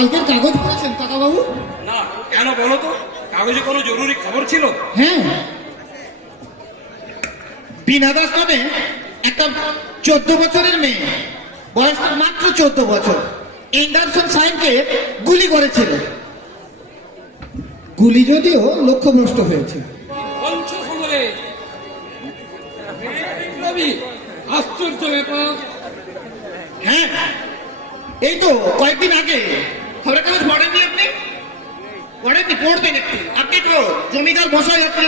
কালকের কাগজ পড়েছেন কাকাবাবু? না কেন বলো তো? কাগজে কোনো জরুরি খবর ছিল? হ্যাঁ। বিনা দাস নামে একটা চোদ্দ বছরের মেয়ে বয়স মাত্র চোদ্দ বছর এন্ডারসন সাহেবকে গুলি করেছিল। গুলি যদিও লক্ষ্য লক্ষ্যভ্রষ্ট হয়েছে। আশ্চর্য ব্যাপার। হ্যাঁ এই তো কয়েকদিন আগে খবরের কাগজ পড়েননি আপনি? পড়েননি পড়বেন একটু আপনি তো জমিদার মশাই, আপনি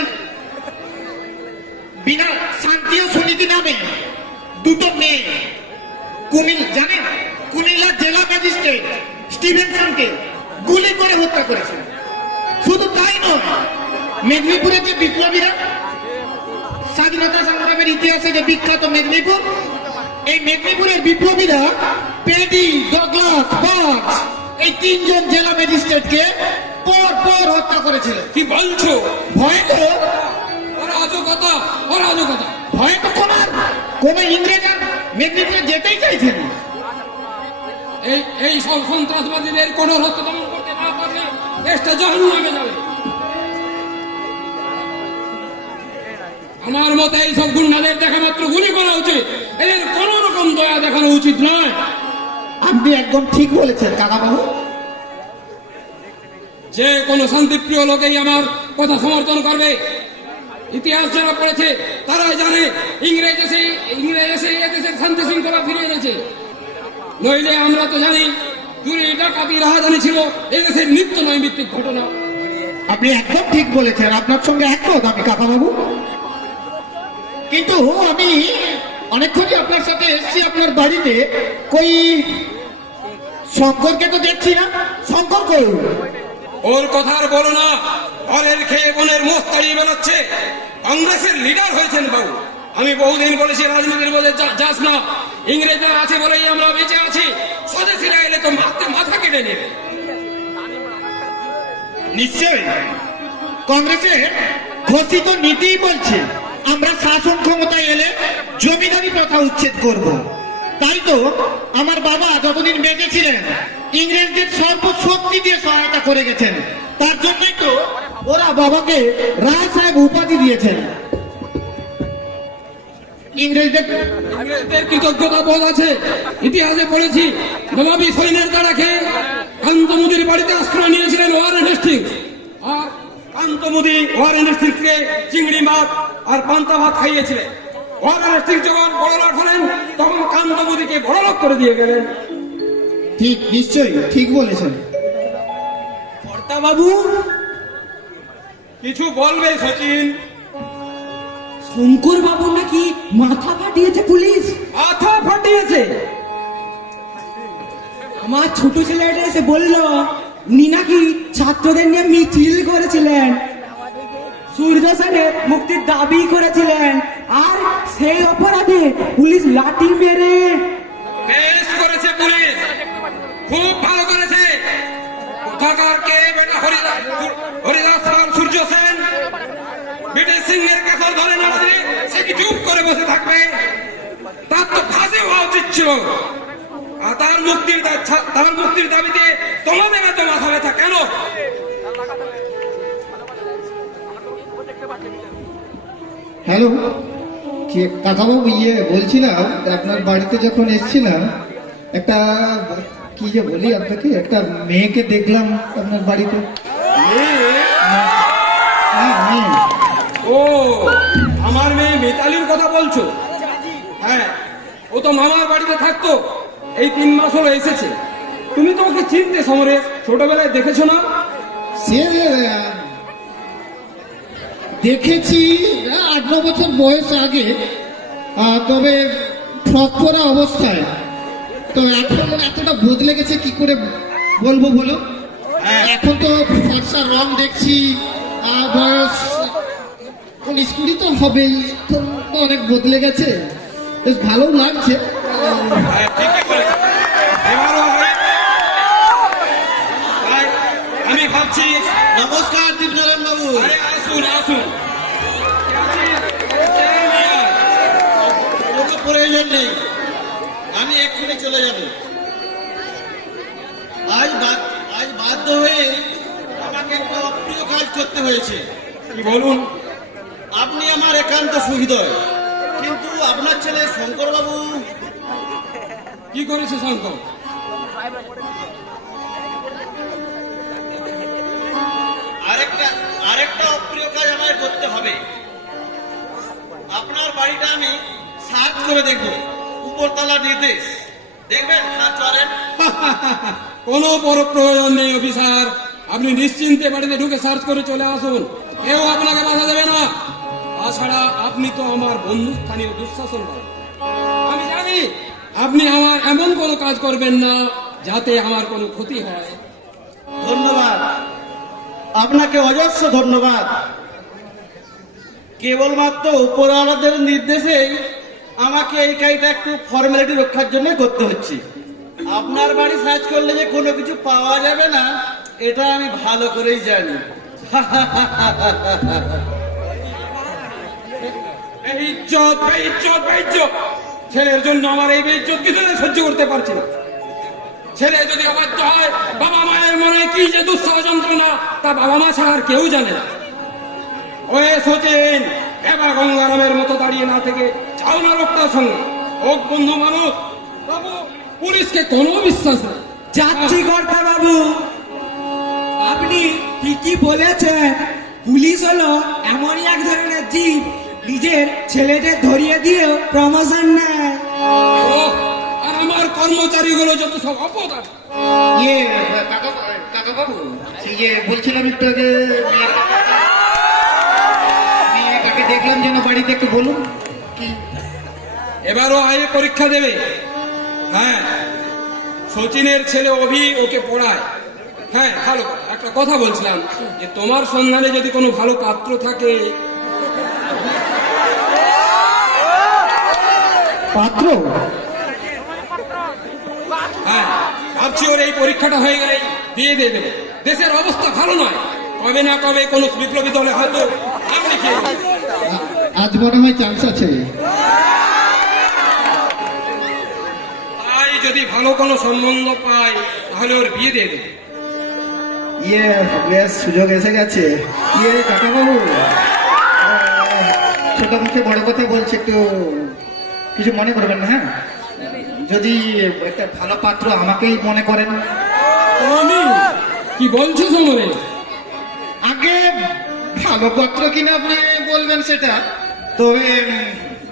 বিনা শান্তি ও সুনীতি নামে দুটো মেয়ে। কুমিল, জানেন? কুমিল্লা জেলা ম্যাজিস্ট্রেট স্টিভেনসনকে গুলি করে হত্যা করেছে শুধু তাই নয়, মেদিনীপুরের যে বিপ্লবীরা, স্বাধীনতা সংগ্রামের ইতিহাসে যে বিখ্যাত মেদিনীপুর, এই মেদিনীপুরের বিপ্লবীরা, পেডি, ডগলাস বাক্স এই তিনজন জেলা ম্যাজিস্ট্রেটকে পর পর হত্যা করেছিল। কি বলছো? ভয় তো? অরাজকতা অরাজকতা। ভয় তো কোনার কোন ইংরেজ আর মেদিনীপুরে যেতেই চাইছে না এই এই সব সন্ত্রাসবাদীদের কোন হত্যা দমন করতে না পারলে দেশটা জাহান নামে যাবে। আমার মতে এই সব গুন্ডাদের দেখা মাত্র গুলি করা উচিত। এদের কোন রকম দয়া দেখানো উচিত নয়। আপনি একদম ঠিক বলেছেন কাকাবাবু। যে কোনো শান্তিপ্রিয় লোকেই আমার কথা সমর্থন করবে। ইতিহাস যারা পড়েছে তারাই জানে ইংরেজ এসে ইংরেজ এসে এদেশের শান্তি শৃঙ্খলা ফিরে এনেছে। নইলে আমরা তো জানি চুরি ডাকাতি রাহাজানি ছিল এদেশের নিত্য নৈমিত্তিক ঘটনা। আপনি একদম ঠিক বলেছেন আপনার সঙ্গে একমত আমি কাকাবাবু। কিন্তু আমি অনেকক্ষণই আপনার সাথে এসেছি আপনার বাড়িতে। কই শঙ্করকে তো দেখছি না। শঙ্কর কই? ওর কথা আর বলো না। ঘরের খেয়ে বোনের মোস্তারি বেরোচ্ছে। কংগ্রেসের লিডার হয়েছেন বাবু। আমি বহুদিন বলেছি রাজনীতির মধ্যে যাস না। ইংরেজরা আছে বলেই আমরা বেঁচে আছি। স্বদেশীরা এলে তো মারতে মাথা কেটে নেবে। নিশ্চয়ই। কংগ্রেসের ঘোষিত নীতিই বলছে। আমরা শাসন ক্ষমতায় এলে জমিদারি প্রথা উচ্ছেদ করব। তাই তো আমার বাবা যতদিন বেঁচে ছিলেন, ইংরেজদের সর্বশক্তি দিয়ে সহায়তা করে গেছেন। তার জন্যই তো ওরা বাবাকে রায় সাহেব উপাধি দিয়েছেন। ইংরেজদের কৃতজ্ঞতা বোধ আছে। ইতিহাসে পড়েছি খেয়ে বাড়িতে আশ্রয় নিয়েছিলেন আর কান্তমুদি ওয়ারেন হেস্টিংসকে চিংড়ি মাছ আর পান্তা ভাত খাইয়েছিলেন। ওয়ারেন হেস্টিংস যখন বড়লোক হলেন তখন কান্তমুদিকে বড়লোক করে দিয়ে গেলেন। ঠিক নিশ্চয়ই ঠিক বলেছেন। বাবু কিছু বলবে সচিন? শঙ্কর বাবু নাকি মাথা ফাটিয়েছে পুলিশ? মাথা ফাটিয়েছে। আমার ছোট ছেলেটা এসে বলল উনি নাকি ছাত্রদের নিয়ে মিছিল করেছিলেন। সূর্য সেনের মুক্তির দাবি করেছিলেন। আর সেই অপরাধে পুলিশ লাঠি মেরে। বেশ করেছে পুলিশ। খুব ভালো করেছে। কোথাকার কে বেটা হরিদাস হরিদাস রাম সূর্য সেন ব্রিটিশ সিংহের কাছে ধরে না সে কি চুপ করে বসে থাকবে? তার তো ফাঁসি হওয়া উচিত ছিল। আর তার মুক্তির তার মুক্তির দাবিতে তোমাদের এত মাথা ব্যথা কেন? হ্যালো কি কাকাবাবু ইয়ে বলছিলাম আপনার বাড়িতে যখন এসছিলাম একটা কি যে বলি আপনাকে একটা মেয়েকে দেখলাম আপনার বাড়িতে। হ্যাঁ ও আমার মেয়ে মিতালির কথা বলছো? হ্যাঁ ও তো মামার বাড়িতে থাকতো। এই তিন মাস হলো এসেছে। তুমি তো ওকে চিনতে সমরে ছোটবেলায় দেখেছ না? সে দেখেছি আট ন বছর বয়স আগে তবে ফ্রক পরা অবস্থায়। তো এখন এতটা বদলে গেছে কি করে বলব বলো? এখন তো ফর্সা রং দেখছি বয়স উনিশ কুড়ি তো হবেই তো অনেক বদলে গেছে বেশ ভালো লাগছে। নমস্কার দীপনারায়ণ বাবু। আসুন আসুন। প্রয়োজন নেই। আমি এক্ষুনি চলে যাব। আজ আজ বাধ্য হয়ে আমাকে একটা অপ্রিয় কাজ করতে হয়েছে। বলুন? আপনি আমার একান্ত সুহৃদয়। কিন্তু আপনার ছেলে শঙ্কর বাবু কি করেছে শঙ্কর? আরেকটা অপ্রিয় কাজ আমায় করতে হবে। আপনার বাড়িটা আমি সার্চ করে দেখব। উপরতলা নির্দেশ। দেখবেন সার্চ করেন কোনো বড় প্রয়োজন নেই অফিসার। আপনি নিশ্চিন্তে বাড়িতে ঢুকে সার্চ করে চলে আসুন। কেউ আপনাকে বাধা দেবে না। তাছাড়া আপনি তো আমার বন্ধু স্থানীয় দুঃশাসন করেন আমি জানি আপনি আমার এমন কোনো কাজ করবেন না যাতে আমার কোনো ক্ষতি হয়। ধন্যবাদ। আপনাকে অজস্র ধন্যবাদ। কেবলমাত্র উপরওয়ালাদের নির্দেশেই আমাকে এই কাজটা একটু ফর্মালিটি রক্ষার জন্য করতে হচ্ছে। আপনার বাড়ি সার্চ করলে যে কোনো কিছু পাওয়া যাবে না, এটা আমি ভালো করেই জানি। ছেলের জন্য আমার এই ইজ্জত কিছু সহ্য করতে পারছি না। ছেলে যদি অবাধ্য হয় বাবা মায়ের মনে কি যে দুঃসহ যন্ত্রণা তা বাবা মা ছাড়া আর কেউ জানে না। ওয়ে সচিন এবার গঙ্গারামের মতো দাঁড়িয়ে না থেকে যাও না লোকটার সঙ্গে। হোক বন্ধু মানুষ বাবু পুলিশকে কোনো বিশ্বাস নেই। যাচ্ছি কর্তা বাবু আপনি ঠিকই বলেছেন পুলিশ হলো এমনই এক ধরনের জীব নিজের ছেলেদের ধরিয়ে দিয়েও প্রমোশন নেয়। কর্মচারীগুলো যত সব অপদার্থ। ইয়ে কাকা কাকা বাবু সেই যে বলছিলাম একটু আগে মেয়েটাকে দেখলাম যেন বাড়িতে একটু বলুন। কি? এবারও আয়ে পরীক্ষা দেবে। হ্যাঁ সচিনের ছেলে অভি ওকে পড়ায়। হ্যাঁ ভালো একটা কথা বলছিলাম যে তোমার সন্ধানে যদি কোনো ভালো পাত্র থাকে পাত্র? ভাবছি ওর এই পরীক্ষাটা হয়ে গেলে বিয়ে দিয়ে দেবে। দেশের অবস্থা ভালো নয়। কবে না কবে কোনো বিপ্লবী দলে হয়তো আজ মনে হয় চান্স আছে। তাই যদি ভালো কোনো সম্বন্ধ পায় তাহলে ওর বিয়ে দিয়ে দেবে। ইয়ে বেশ সুযোগ এসে গেছে। ইয়ে কাকা বাবু ছোট মুখে বড় কথা বলছি একটু কিছু মনে করবেন না হ্যাঁ? যদি একটা ভালো পাত্র আমাকেই মনে করেন। আমি? কি বলছো সমরে আগে ভালো পাত্র কিনা আপনি বলবেন সেটা তবে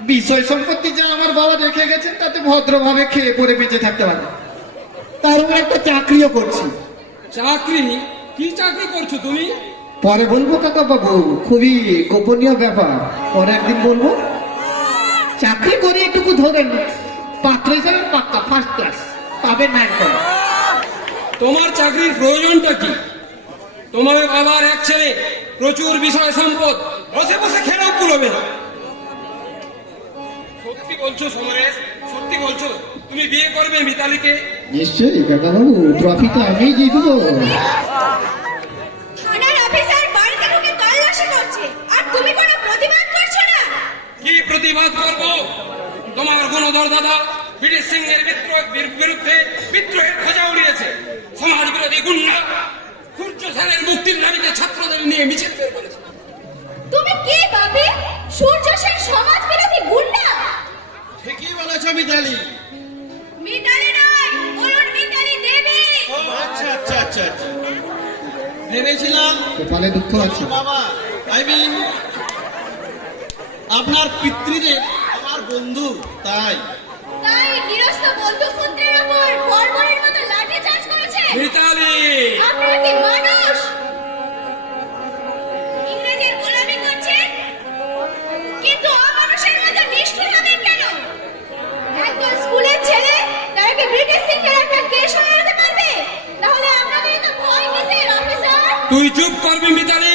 বিষয় সম্পত্তি যা আমার বাবা রেখে গেছেন তাতে ভদ্রভাবে খেয়ে পরে বেঁচে থাকতে পারে তার উপর একটা চাকরিও করছি। চাকরি? কি চাকরি করছ তুমি? পরে বলব কাকা বাবু খুবই গোপনীয় ব্যাপার। পরে একদিন বলব। চাকরি করে এটুকু ধরেন। পাত্র হিসাবে ফার্স্ট ক্লাস তোমার চাকরির প্রয়োজনটা কি? তোমার বাবার এক ছেলে প্রচুর বিষয় সম্পদ বসে বসে খেলেও কুলোবে না। সত্যি বলছো সমরেশ সত্যি বলছো তুমি বিয়ে করবে মিতালিকে? নিশ্চয়ই কাকা বাবু ট্রফিটা আমি না? কি প্রতিবাদ করব? তোমার গুণধর দাদা ব্রিটিশ সিংহের বিদ্রোহের বিরুদ্ধে বিদ্রোহের খোঁজা উড়িয়েছে। সমাজ বিরোধী গুন্ডা সূর্য সেনের মুক্তির দাবিতে ছাত্রদের নিয়ে মিছিল বের করেছে। তুমি কি ভাবে সূর্য সেন সমাজ বিরোধী গুন্ডা? ঠিকই বলেছ মিতালি। মিতালি নয় বলুন মিতালি দেবী। আচ্ছা আচ্ছা আচ্ছা আচ্ছা। ভেবেছিলাম কপালে দুঃখ আছে। বাবা আই মিন আপনার পিতৃদেব আমার বন্ধু তাই। তাই গৃহস্থ বন্ধু পুত্রের উপর বর্বরের মতো লাঠি চার্জ করেছে? মিতালি! আপনারা কি মানুষ? ইংরেজের গোলামি করছেন কিন্তু অমানুষের মতো নিষ্ঠুর হবেন কেন? একজন স্কুলের ছেলে তারা কি ব্রিটিশ সিংহের একটা কেস হয়ে পারবে? তাহলে আপনাদের তো ভয় কিসের অফিসার? তুই চুপ করবি মিতালি!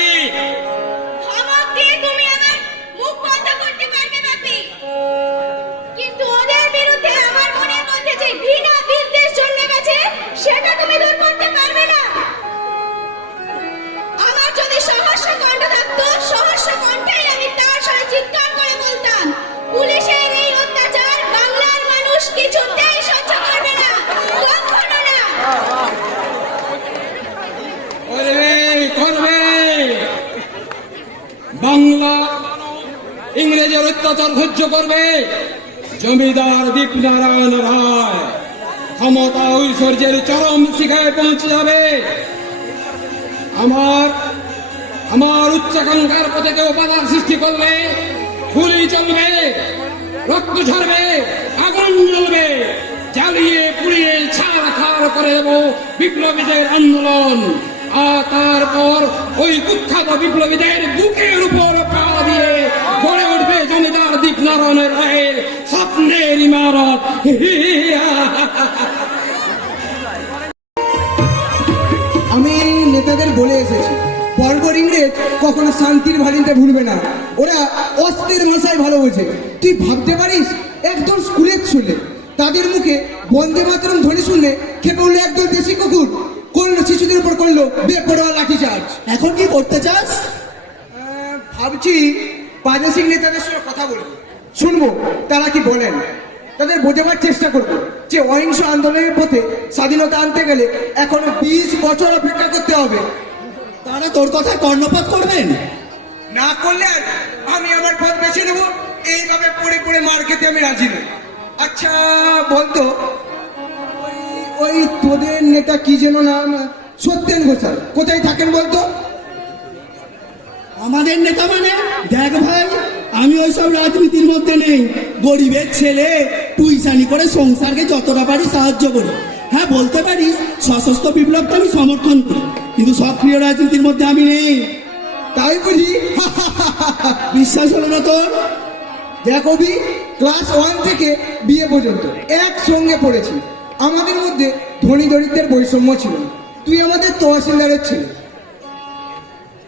অত্যাচার সহ্য করবে জমিদার দীপনারায়ণ রায়। ক্ষমতা ঐশ্বর্যের চরম শিখায় পৌঁছে যাবে। আমার আমার উচ্চাকাঙ্ক্ষার পথে কেউ বাধা সৃষ্টি করলে গুলি চলবে, রক্ত ঝরবে, আগুন জ্বলবে। জ্বালিয়ে পুড়িয়ে ছাড় খাড় করে দেব বিপ্লবীদের আন্দোলন। আর তারপর ওই কুখ্যাত বিপ্লবীদের বুকের উপর দীপনারায়ণের রায়ের স্বপ্নের ইমারত। আমি নেতাদের বলে এসেছি বর্বর ইংরেজ কখনো শান্তির বাড়িতে ভুলবে না। ওরা অস্ত্রের ভাষায় ভালো বোঝে। তুই ভাবতে পারিস? একদম স্কুলের ছেলে। তাদের মুখে বন্দে মাতরম ধ্বনি শুনলে খেপে উঠল একদম দেশি কুকুর। করল শিশুদের উপর করল বেপরোয়া লাঠি চার্জ এখন কি করতে চাস? ভাবছি প্রাদেশিক নেতাদের সঙ্গে কথা বলব শুনব তারা কি বলেন? তাদের বোঝাবার চেষ্টা করব যে অহিংস আন্দোলনের পথে স্বাধীনতা আনতে গেলে এখনও বিশ বছর অপেক্ষা করতে হবে। তারা তোর কথা কর্ণপাত করবেন? না করলে আমি আমার পথ বেছে নেব এইভাবে পড়ে পড়ে মার খেতে আমি রাজি নই। আচ্ছা বলতো ওই- ওই তোদের নেতা কি যেন নাম? সত্যেন ঘোষাল। কোথায় থাকেন বলতো? আমাদের নেতা মানে দেখ ভাই আমি ওইসব রাজনীতির মধ্যে নেই। গরিবের ছেলে টুইসানি করে সংসারকে যতটা পারি সাহায্য করি। হ্যাঁ বলতে পারিস সশস্ত্র বিপ্লবকে আমি সমর্থন করি কিন্তু সক্রিয় রাজনীতির মধ্যে আমি নেই। তাই বুঝি বিশ্বাস হলো না তোর? দেখ অভি ক্লাস ওয়ান থেকে বিয়ে পর্যন্ত একসঙ্গে পড়েছি। আমাদের মধ্যে ধনী দরিদ্রের বৈষম্য ছিল তুই আমাদের তহসিলদারের ছেলে।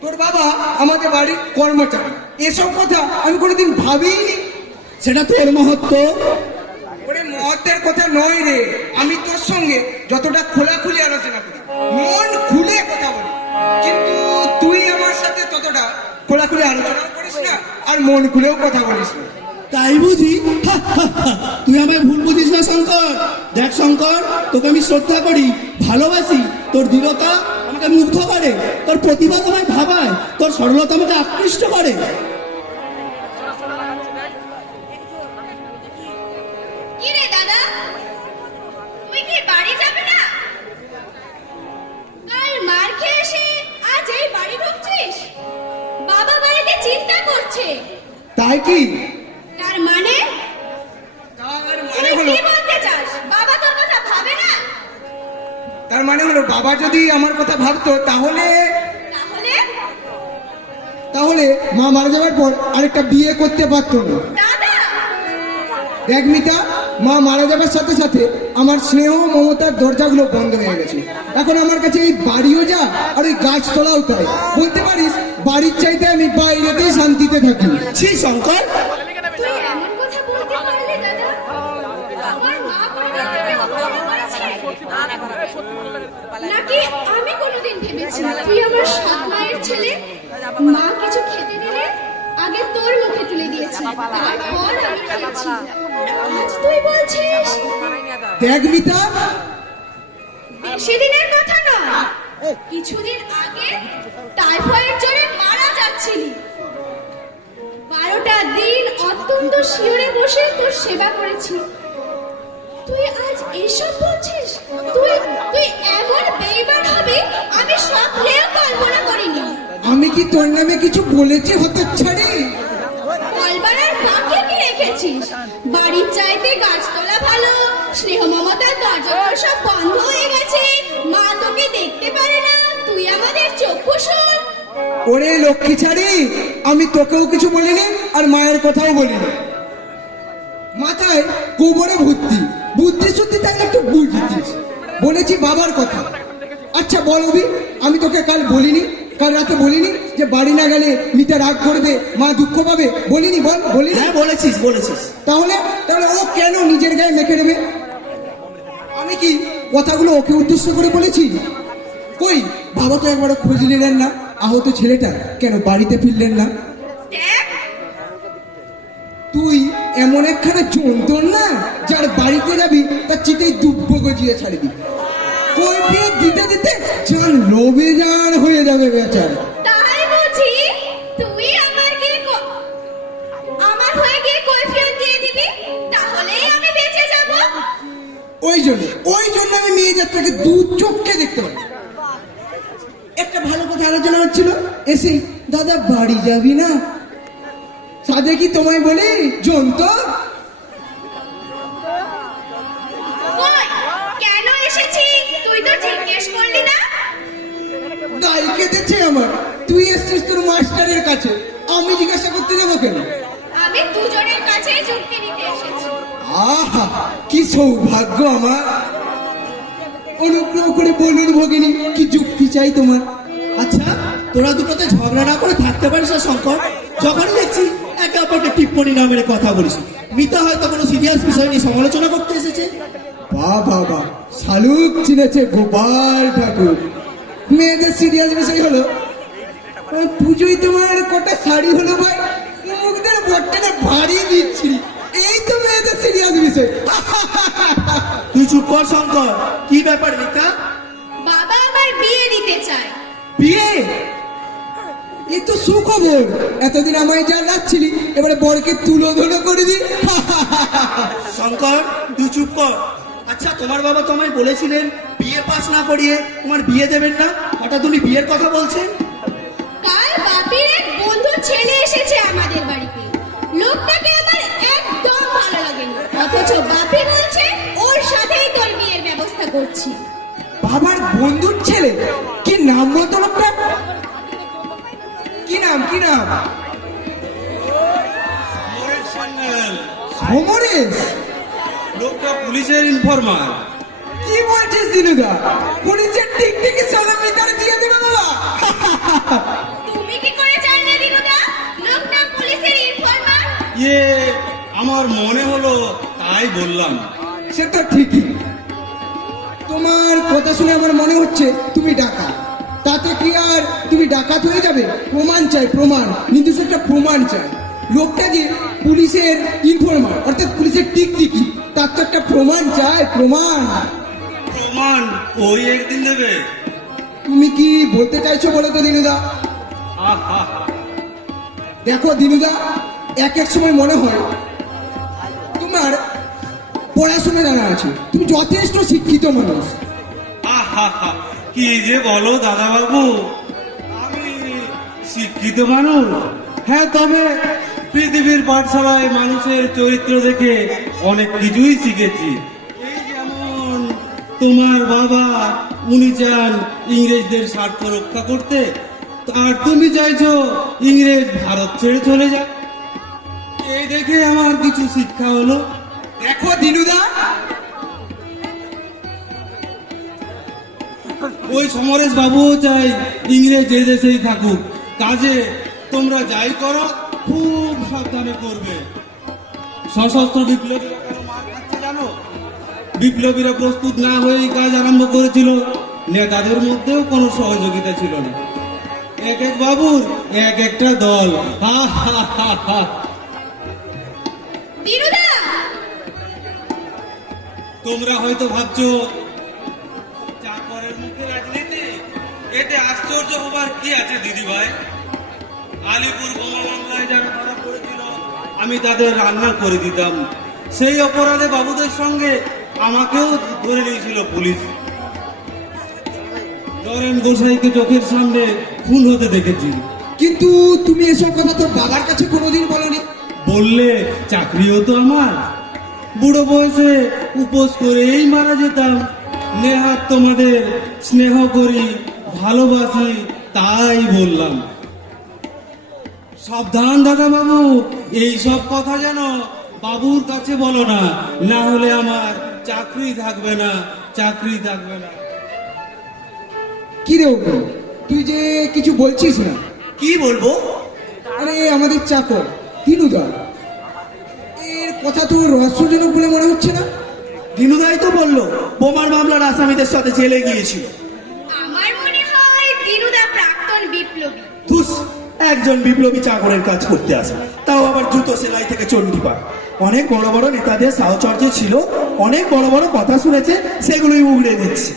তোর বাবা আমাদের বাড়ির কর্মচারী। এসব কথা আমি কোনোদিন ভাবিনি। সেটা তোর মহত্ব। ওরে মহত্বের কথা নয় রে আমি তোর সঙ্গে যতটা খোলাখুলি আলোচনা করি। মন খুলে কথা বলি। কিন্তু তুই আমার সাথে ততটা খোলাখুলি আলোচনা করিস না আর মন খুলেও কথা বলিস না। তাই বুঝি? তুই আমায় ভুল বুঝিস না শঙ্কর। দেখ শঙ্কর তোকে আমি শ্রদ্ধা করি ভালোবাসি তোর দৃঢ়তা আমাকে মুগ্ধ করে। তোর প্রতিভা তোমায় ভাবায়। তোর সরলতা আমাকে আকৃষ্ট করে। তুই কি? মানে বাবা যদি আমার কথা ভাবতো তাহলে? তাহলে? তাহলে মা মারা যাওয়ার পর আরেকটা বিয়ে করতে পারতো না। দেখ মিতা মা মারা যাবার সাথে সাথে আমার স্নেহ মমতার দরজাগুলো বন্ধ হয়ে গেছে। এখন আমার কাছে এই বাড়িও যা আর ওই গাছতলাও তাই। বলতে পারিস বাড়ির চাইতে আমি বাইরেতেই শান্তিতে থাকি। ছি শঙ্কর তুই এমন কথা বলতে পারলি দাদা আমার মা কোনোদিন তোকে অপমান করেছে নাকি আমি কোনোদিন তুই আমার সাত মায়ের ছেলে? মা কিছু খেতে দিলে আগে তোর মুখে তুলে দিয়েছি। তারপর আমি খেয়েছি। আজ তুই বলছিস? দেখ মিতা। বেশি দিনের কথা নয়। কিছুদিন আগে টাইফয়েড জ্বরে মারা যাচ্ছিলি। বারোটা দিন অত্যন্ত শিওরে বসে তোর সেবা করেছি। তুই আজ এসব বলছিস? তুই তুই এমন বেইমান হবে আমি স্বপ্নেও কল্পনা করিনি। আমি কি তোর নামে কিছু বলেছি হতে ছাড়ি? কলবারার কাকে কি রেখেছিস? বাড়ির চাইতে গাছতলা ভালো স্নেহ মমতার দরজা সব বন্ধ হয়ে গেছে। মা তোকে দেখতে পারে না তুই আমাদের চক্ষু শোন। ওরে লক্ষ্মী ছাড়ি আমি তোকেও কিছু বলিনি আর মায়ের কথাও বলিনি। মাথায় গোবরে ভর্তি। বুদ্ধি শুদ্ধি একটু বলেছি বাবার কথা। আচ্ছা বল অভি আমি তোকে কাল বলিনি কাল রাতে বলিনি যে বাড়ি না গেলে মিতা রাগ করবে মা দুঃখ পাবে? বলিনি বল বলিনি? হ্যাঁ বলেছিস বলেছিস। তাহলে তাহলে ও কেন নিজের গায়ে মেখে নেবে? আমি কি কথাগুলো ওকে উদ্দেশ্য করে বলেছি? কই? বাবা তো একবারও খোঁজ নিলেন না আহত ছেলেটা কেন বাড়িতে ফিরলেন না? তুই এমন একখানা যন্তর না যার বাড়িতে যাবি তার চিতেই দুব্য গজিয়ে ছাড়বি। কই বিয়ে দিতে দিতে? যান রবে যার হয়ে যাবে বেচার। তাই বুঝি ওই জন্য ওই জন্য আমি মেয়ে যাত্রাকে দু চোখকে দেখতে পাই। একটা ভালো কথা আলোচনা হচ্ছিল এসে দাদা বাড়ি যাবি না? সাদে কি তোমায় বলি? জন্ত কেন এসেছি? তুই তো জিজ্ঞেস করলি না? গাল কেটেছে আমার। তুই এসছিস তোর মাস্টারের কাছে। আমি জিজ্ঞাসা করতে যাব কেন? আমি দুজনের কাছেই যুক্তি নিতে এসেছি। আহা কি সৌভাগ্য আমার। অনুগ্রহ করে বলুন ভগিনী কি যুক্তি চাই তোমার? আচ্ছা তোরা দুটোতে ঝগড়া না করে থাকতে পারিস না শঙ্কর। যখনই দেখছি একে অপরকে টিপ্পনি না মেরে কথা বলিস। মিতা হয়তো কোনো সিরিয়াস বিষয় নিয়ে সমালোচনা করতে এসেছে। বা বাবা শালুক চিনেছে গোপাল ঠাকুর। মেয়েদের সিরিয়াস বিষয় হলো পুজোয় তোমার কটা শাড়ি হলো ভাই? মুখদের বট্টাটা ভারী দিচ্ছি। এই তো মেয়েদের সিরিয়াস বিষয়। তুই চুপ কর শঙ্কর। কি ব্যাপার মিতা? বাবা আমার বিয়ে দিতে চায়। বিয়ে? এ তো সুখবর। এতদিন আমায় যা রাখছিলি এবারে বরকে তুলো ধুলো করে দি। শঙ্কর তুই চুপ কর। আচ্ছা তোমার বাবা তোমায় বলেছিলেন বিয়ে পাস না করিয়ে তোমার বিয়ে দেবেন না। হঠাৎ উনি বিয়ের কথা বলছেন? কাল বাপির এক বন্ধু ছেলে এসেছে আমাদের বাড়িতে। লোকটাকে আমার একদম ভালো লাগেনি। অথচ বাপি বলছে ওর সাথেই তোর বিয়ের ব্যবস্থা করছি। বাবার বন্ধুর ছেলে। কি নাম বলতো লোকটা? কি নাম কি নাম? সমরেশ। লোকটা পুলিশের ইনফরমার। কি বলছিস দিনুদা? পুলিশের টিকটিকি সালা মিটার দিয়ে দেবে বাবা। তুমি কি করে জানলে দিনুদা? লোকটা পুলিশের ইনফরমার। ইয়ে আমার মনে হলো তাই বললাম। সে তো ঠিকই। তোমার কথা শুনে আমার মনে হচ্ছে তুমি ডাকা। তাতে কি আর তুমি ডাকাত হয়ে যাবে? প্রমাণ চাই প্রমাণ। কিন্তু সেটা প্রমাণ চাই। লোকটা যে পুলিশের ইনফরমার অর্থাৎ পুলিশের টিকটিকি তার তো একটা প্রমাণ চাই প্রমাণ। প্রমাণ ওই একদিন দেবে? তুমি কি বলতে চাইছো বলো তো দিনুদা? দেখো দিনুদা এক এক সময় মনে হয় পড়াশোনা জানা আছে। তুমি যথেষ্ট শিক্ষিত মানুষ। কি যে বলো দাদা বাবু আমি শিক্ষিত মানুষ। হ্যাঁ তবে পৃথিবীর পাঠশালায় মানুষের চরিত্র দেখে অনেক কিছুই শিখেছি। এই যেমন তোমার বাবা উনি চান ইংরেজদের স্বার্থ রক্ষা করতে আর তুমি চাইছো ইংরেজ ভারত ছেড়ে চলে যাক। এই দেখে আমার কিছু শিক্ষা হলো। দেখো, দিনুদা। ওই সমরেশ বাবুও চাই, ইংরেজ যে দেশেই থাকুক। কাজে তোমরা যাই করো, খুব সাবধানে করবে। সশস্ত্র বিপ্লবীরা জানো? বিপ্লবীরা প্রস্তুত না হয়েই কাজ আরম্ভ করেছিল। নেতাদের মধ্যেও কোনো সহযোগিতা ছিল না। এক এক বাবুর এক একটা দল। হা হা হা হা। তোমরা হয়তো ভাবছ চাকরের মুখে রাজনীতি এতে আশ্চর্য হবার কি আছে দিদি ভাই? আলিপুর বোমা যারা ধরা পড়েছিল আমি তাদের রান্না করে দিতাম। সেই অপরাধে বাবুদের সঙ্গে আমাকেও ধরে নিয়েছিল পুলিশ। নরেন গোসাইকে চোখের সামনে খুন হতে দেখেছি। কিন্তু তুমি এসব কথা তোর বাবার কাছে কোনোদিন বলনি? বললে চাকরিও তো আমার বুড়ো বয়সে উপোস করেই মারা যেতাম। নেহাত তোমাদের স্নেহ করি ভালোবাসি তাই বললাম। সাবধান দাদা বাবু এই সব কথা যেন বাবুর কাছে বলো না না হলে আমার চাকরি থাকবে না চাকরি থাকবে না। কি রে তুই যে কিছু বলছিস না? কি বলব? আরে আমাদের চাকর দিনুদা এর কথা তো রহস্যজনক বলে মনে হচ্ছে না? দিনুদাই তো বলল বোমার মামলার আসামিদের সাথে জেলে গিয়েছিল। আমার মনে হয় দিনুদা প্রাক্তন বিপ্লবী। ধুস একজন বিপ্লবী চাকরের কাজ করতে আসে। তাও আবার জুতো সেলাই থেকে চণ্ডী পাক অনেক বড় বড় নেতাদের সাহচর্য ছিল অনেক বড় বড় কথা শুনেছে সেগুলোই উগড়ে দিচ্ছে।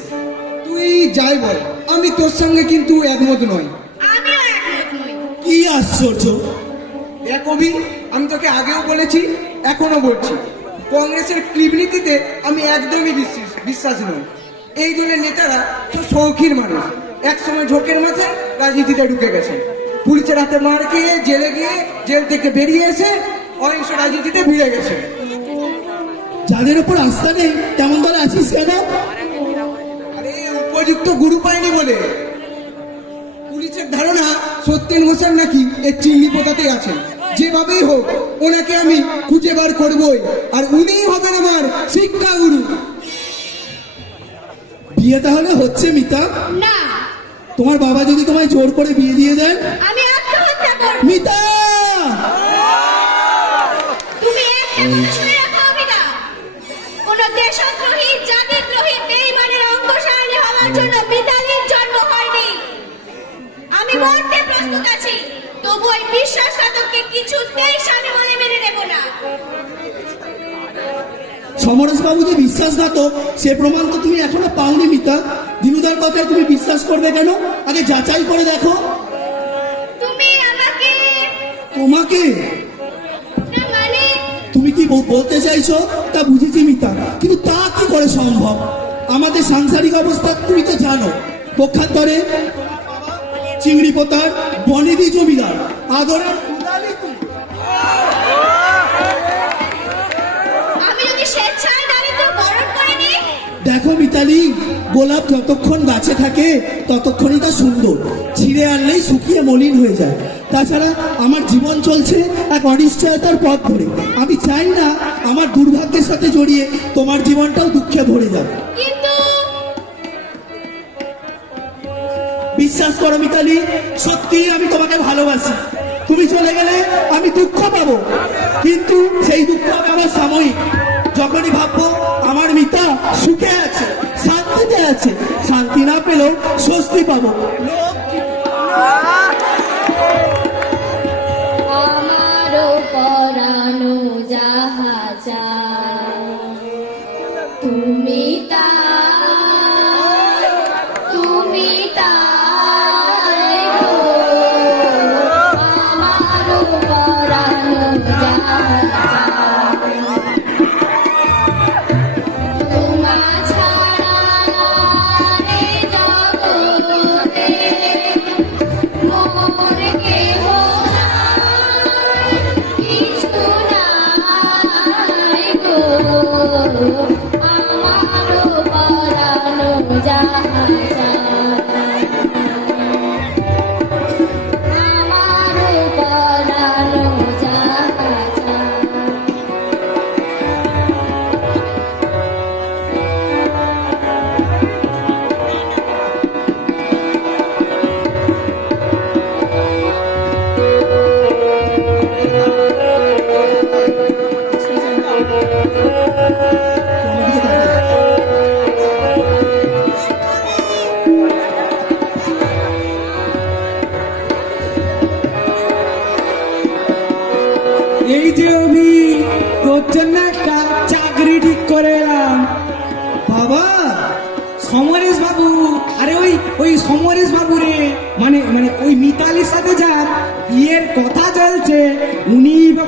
তুই যাই বল আমি তোর সঙ্গে কিন্তু একমত নই। আমিও একমত নই। কি আশ্চর্য! দেখ কবি আমি তোকে আগেও বলেছি এখনও বলছি কংগ্রেসের ক্লিপ নীতিতে আমি একদমই বিশ্বাস বিশ্বাস নই। এই দলের নেতারা তো শৌখিন মানুষ। একসময় ঝোঁকের মাঝে রাজনীতিতে ঢুকে গেছে। পুলিশের হাতে মার খেয়ে জেলে গিয়ে জেল থেকে বেরিয়ে এসে অহিংস রাজনীতিতে ভিড়ে গেছে। যাদের উপর আস্থা নেই তেমন দলে আছিস কেন? আরে উপযুক্ত গুরু পায়নি বলে। পুলিশের ধারণা সত্যেন হোসেন নাকি এর চিল্লি পোতাতে আছেন। যেভাবেই হোক ওনাকে আমি খুঁজে বার করবই। আর উনিই হবেন আমার শিক্ষা গুরু। বিয়ে তাহলে হচ্ছে মিতা? না। তোমার বাবা যদি তোমায় জোর করে বিয়ে দিয়ে দেন আমি আত্মহত্যা করব। মিতা! তুমি একটা কথা শুনে রাখো অমিতা। কোন দেশদ্রোহী জাতিদ্রোহী অঙ্গসারী হওয়ার জন্য মিতালির জন্ম হয়নি। আমি মরতে প্রস্তুত আছি। তবু ওই বিশ্বাসঘাতককে কিছুতেই স্বামী বলে মেনে নেব না। সমরেশ বাবু যে বিশ্বাসঘাতক সে প্রমাণ তো তুমি এখনও পাওনি মিতা। দিনুদার কথায় তুমি বিশ্বাস করবে কেন? আগে যাচাই করে দেখো। তুমি আমাকে তোমাকে? মানে তুমি কি বলতে চাইছো? তা বুঝেছি মিতা কিন্তু তা কি করে সম্ভব? আমাদের সাংসারিক অবস্থা তুমি তো জানো। পক্ষান্তরে চিংড়ি পোতার বনেদি জমিদার আদরের দেখো মিতালি গোলাপ যতক্ষণ গাছে থাকে ততক্ষণই তা সুন্দর। ছিঁড়ে আনলেই শুকিয়ে মলিন হয়ে যায়। তাছাড়া আমার জীবন চলছে এক অনিশ্চয়তার পথ ধরে। আমি চাই না আমার দুর্ভাগ্যের সাথে জড়িয়ে তোমার জীবনটাও দুঃখে ভরে যাবে। বিশ্বাস করো মিতালি, সত্যি আমি তোমাকে ভালোবাসি। তুমি চলে গেলে আমি দুঃখ পাবো। কিন্তু সেই দুঃখ হবে আমার সাময়িক। যখনই ভাববো আমার মিতা সুখে আছে, শান্তিতে আছে, শান্তি না পেলেও স্বস্তি পাবো। আমারও পরানো যাহা পরানো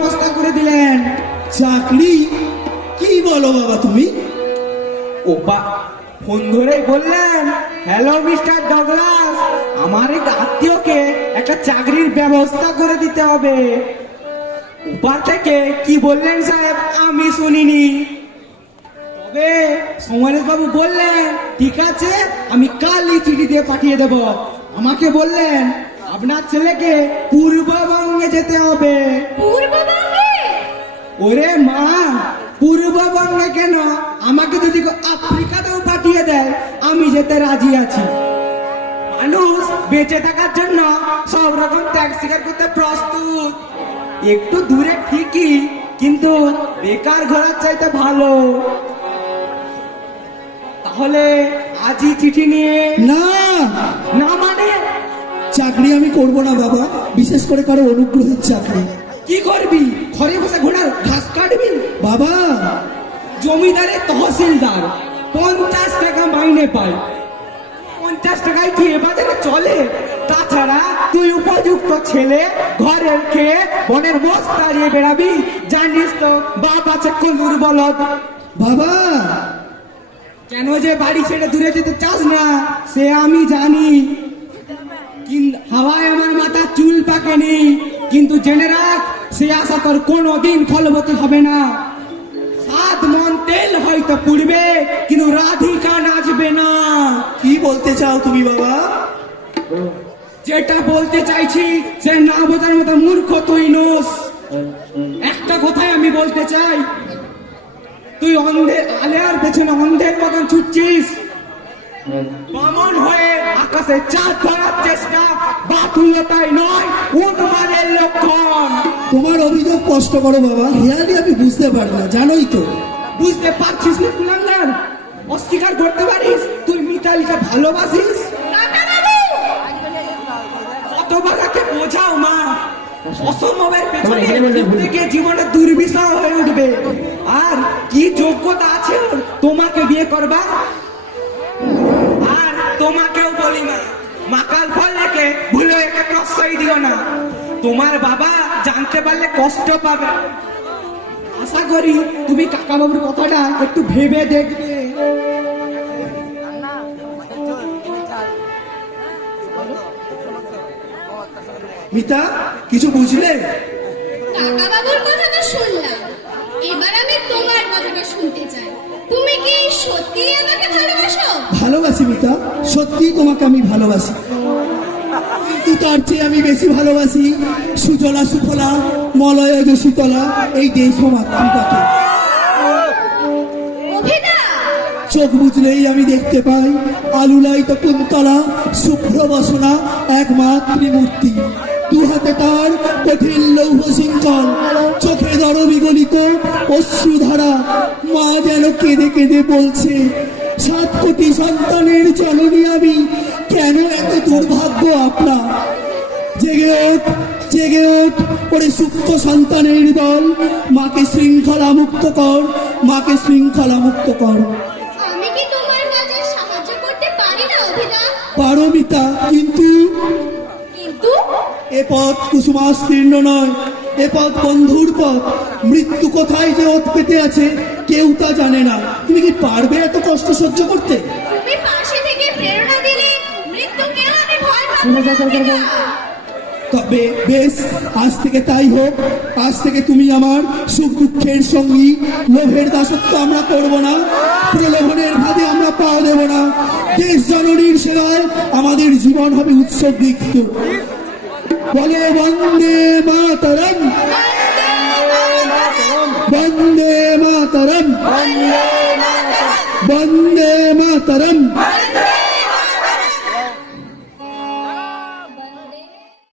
ব্যবস্থা করে দিলেন। চাকরি? কি বলো বাবা তুমি? ও বা ফোন ধরে বললেন হ্যালো মিস্টার ডগলাস আমার এক আত্মীয়কে একটা চাকরির ব্যবস্থা করে দিতে হবে। ওপার থেকে কি বললেন সাহেব, আমি শুনিনি। তবে সমরেশ বাবু বললেন, ঠিক আছে, আমি কালই চিঠি দিয়ে পাঠিয়ে দেব। আমাকে বললেন, আপনার ছেলেকে পূর্ববঙ্গে যেতে হবে। ওরে মা পূর্ববঙ্গে কেন? আমাকে যদি আফ্রিকাতেও পাঠিয়ে দেয় আমি যেতে রাজি আছি। মানুষ বেঁচে থাকার জন্য সব রকম ত্যাগ স্বীকার করতে প্রস্তুত। একটু দূরে ঠিকই কিন্তু বেকার ঘোরার চাইতে ভালো। তাহলে আজই চিঠি নিয়ে না আমি করব না বাবা। বিশেষ করে কারও অনুগ্রহের চাকরি। কি করবি? ঘরে বসে ঘোড়ার ঘাস কাটবি? বাবা। জমিদারের তহসিলদার পঞ্চাশ টাকা মাইনে পায় পঞ্চাশ টাকায় কি এ বাজারে চলে? তাছাড়া তুই উপযুক্ত ছেলে ঘরের খেয়ে বনের মোষ তাড়িয়ে বেড়াবি। জানিস তো বাপ আছে কলুর বলদ। বাবা। কেন যে বাড়ি ছেড়ে দূরে যেতে চাস না সে আমি জানি। কিন- হাওয়ায় আমার মাথা চুল পাকেনি কিন্তু জেনে রাখ সে আশা তোর কোনোদিন ফলবতী হবে না। সাত মন তেল হয়তো পুড়বে কিন্তু রাধিকা নাচবে না। কি বলতে চাও তুমি বাবা? যেটা বলতে চাইছি সে না বোঝার মতো মূর্খ তুই নোস। একটা কথাই আমি বলতে চাই তুই অন্ধে আলেয়ার পেছনে অন্ধের মতন ছুটছিস। বামন হয়ে আকাশে চাঁদ ধরার চেষ্টা বাতুলতাই নয় উন্মাদের লক্ষণ। তোমার অভিযোগ স্পষ্ট করো বাবা। হেয়ালি আমি বুঝতে পারি না জানোই তো। বুঝতে পারছিস না কুলাঙ্গার? অস্বীকার করতে পারিস? তুই মিতালিকে ভালোবাসিস? বোঝাও মা। অসম্ভবের পেছনে থেকে জীবনে দুর্বিষহ হয়ে উঠবে। আর কি যোগ্যতা আছে ওর? তোমাকে বিয়ে করবার আর তোমাকেও বলি না মাকাল ফল লেখে ভুলে একে প্রশ্রয় দিও না। তোমার বাবা জানতে পারলে কষ্ট পাবে। আশা করি তুমি কাকা বাবুর কথাটা একটু ভেবে দেখবে। মিতা, কিছু বুঝলে? কাকাবাবুর কথা তো শুনলাম। এবার আমি তোমার কথাটা শুনতে চাই। তুমি কি সত্যি আমাকে ভালোবাসো? ভালোবাসি মিতা সত্যি তোমাকে আমি ভালোবাসি। কিন্তু তার চেয়ে আমি বেশি ভালোবাসি সুজলা সুফলা মলয় শীতলা এই দেশ মাতৃকাকে চোখ বুঝলেই আমি দেখতে পাই আলুলাই তো কুন্তলা শুভ্র বসনা এক মাতৃমূর্তি দু হাতে তার কঠিন লৌহ শৃঙ্খল চোখে দর বিগলিত অশ্রুধারা মা যেন কেঁদে কেঁদে বলছে সাত কোটি সন্তানের জননী আমি কেন এত দুর্ভাগ্য আপনার? জেগে ওঠ জেগে ওঠ ওরে সুপ্ত সন্তানের দল মাকে শৃঙ্খলা মুক্ত কর মাকে শৃঙ্খলা মুক্ত কর। পারমিতা কিন্তু এ পথ কুসুমাস্তীর্ণ নয় এ পথ বন্ধুর পথ। মৃত্যু কোথায় যে ওত পেতে আছে কেউ তা জানে না। তুমি কি পারবে এত কষ্ট সহ্য করতে? তুমি পাশে থেকে প্রেরণা দিলে মৃত্যুকেও আমি ভয় পাবো না, অভিদা। তবে বেশ আজ থেকে তাই হোক। আজ থেকে তুমি আমার সুখ দুঃখের সঙ্গী। লোভের দাসত্ব আমরা করব না প্রলোভনের ভাবে আমরা পাও দেব না। দেশ জননীর সেবায় আমাদের জীবন হবে উৎসর্গিত বলে বন্দে মাতরম। বন্দে মাতরম। বন্দে মাতরম। বন্দে